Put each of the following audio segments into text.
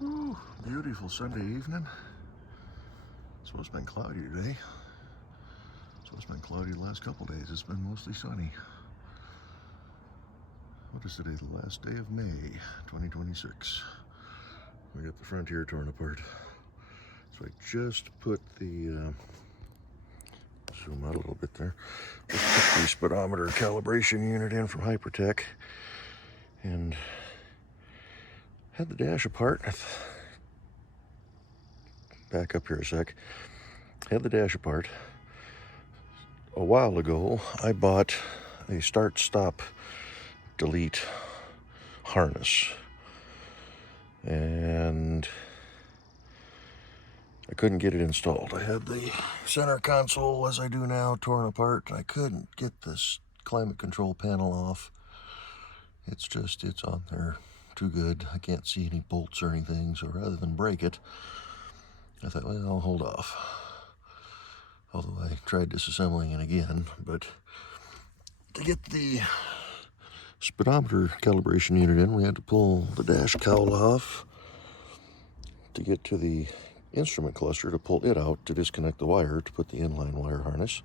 Ooh, beautiful Sunday evening. It's supposed to have been cloudy today. It's supposed to have been cloudy the last couple days. It's been mostly sunny. What is today? The last day of May, 2026. We got the Frontier torn apart. So I just put the, zoom out a little bit there. Just put the speedometer calibration unit in from Hypertech. And had the dash apart. Back up here a sec. Had the dash apart. A while ago, I bought a start-stop delete harness. And I couldn't get it installed. I had the center console, as I do now, torn apart. And I couldn't get this climate control panel off. It's on there too good. I can't see any bolts or anything. So rather than break it, I thought, well, I'll hold off. Although I tried disassembling it again, but to get the speedometer calibration unit in, we had to pull the dash cowl off to get to the instrument cluster, to pull it out, to disconnect the wire, to put the inline wire harness.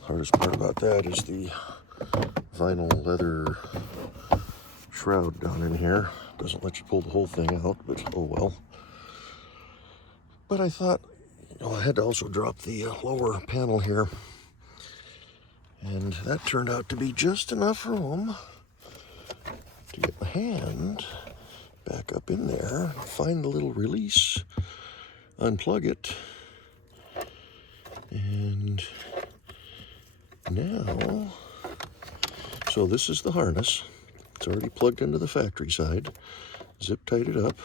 Hardest part about that is the vinyl leather shroud down in here. Doesn't let you pull the whole thing out, but oh well. But I thought, I had to also drop the lower panel here, and that turned out to be just enough room to get my hand back up in there, find the little release, unplug it, and now, so this is the harness. It's already plugged into the factory side, zip tied it up.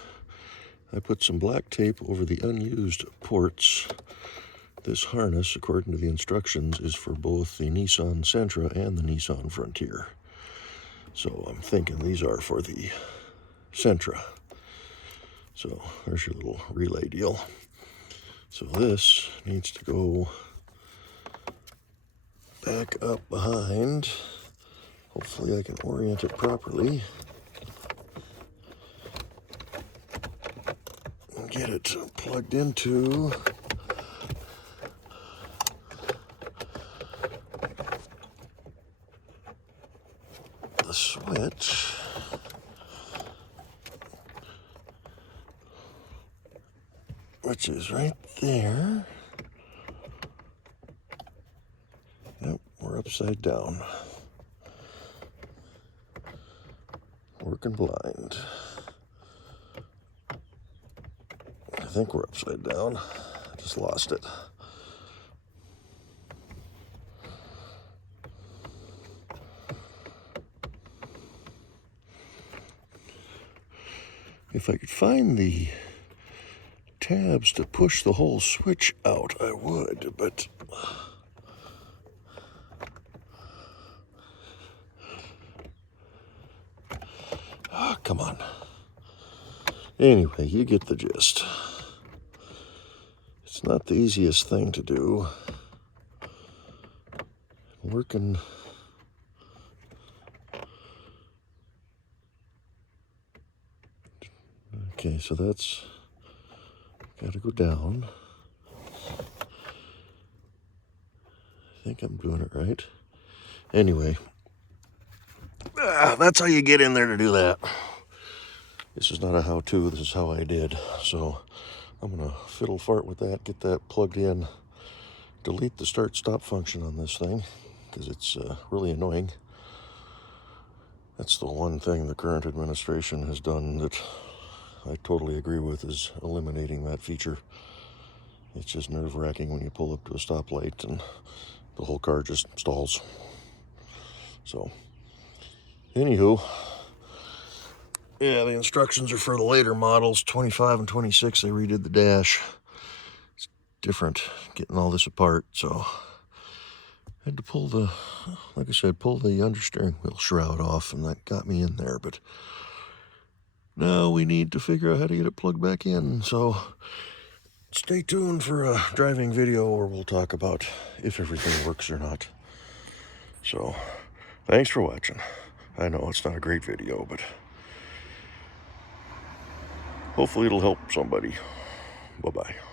I put some black tape over the unused ports. This harness, according to the instructions, is for both the Nissan Sentra and the Nissan Frontier. So I'm thinking these are for the Sentra. So there's your little relay deal. So this needs to go back up behind. Hopefully I can orient it properly. Get it plugged into the switch. Which is right there. Yep, we're upside down. Working blind. I think we're upside down. I just lost it. If I could find the tabs to push the whole switch out, I would, but oh, come on. Anyway, you get the gist. It's not the easiest thing to do. Working. Okay, so that's got to go down. I think I'm doing it right. Anyway, that's how you get in there to do that. This is not a how-to, this is how I did. So I'm gonna fiddle fart with that, get that plugged in, delete the start-stop function on this thing, because it's really annoying. That's the one thing the current administration has done that I totally agree with, is eliminating that feature. It's just nerve-wracking when you pull up to a stoplight and the whole car just stalls. So, anywho, yeah, the instructions are for the later models, 25 and 26. They redid the dash. It's different getting all this apart, so I had to pull the, like I said, pull the understeering wheel shroud off, and that got me in there. But now we need to figure out how to get it plugged back in. So stay tuned for a driving video where we'll talk about if everything works or not. So thanks for watching. I know it's not a great video, but hopefully it'll help somebody. Bye-bye.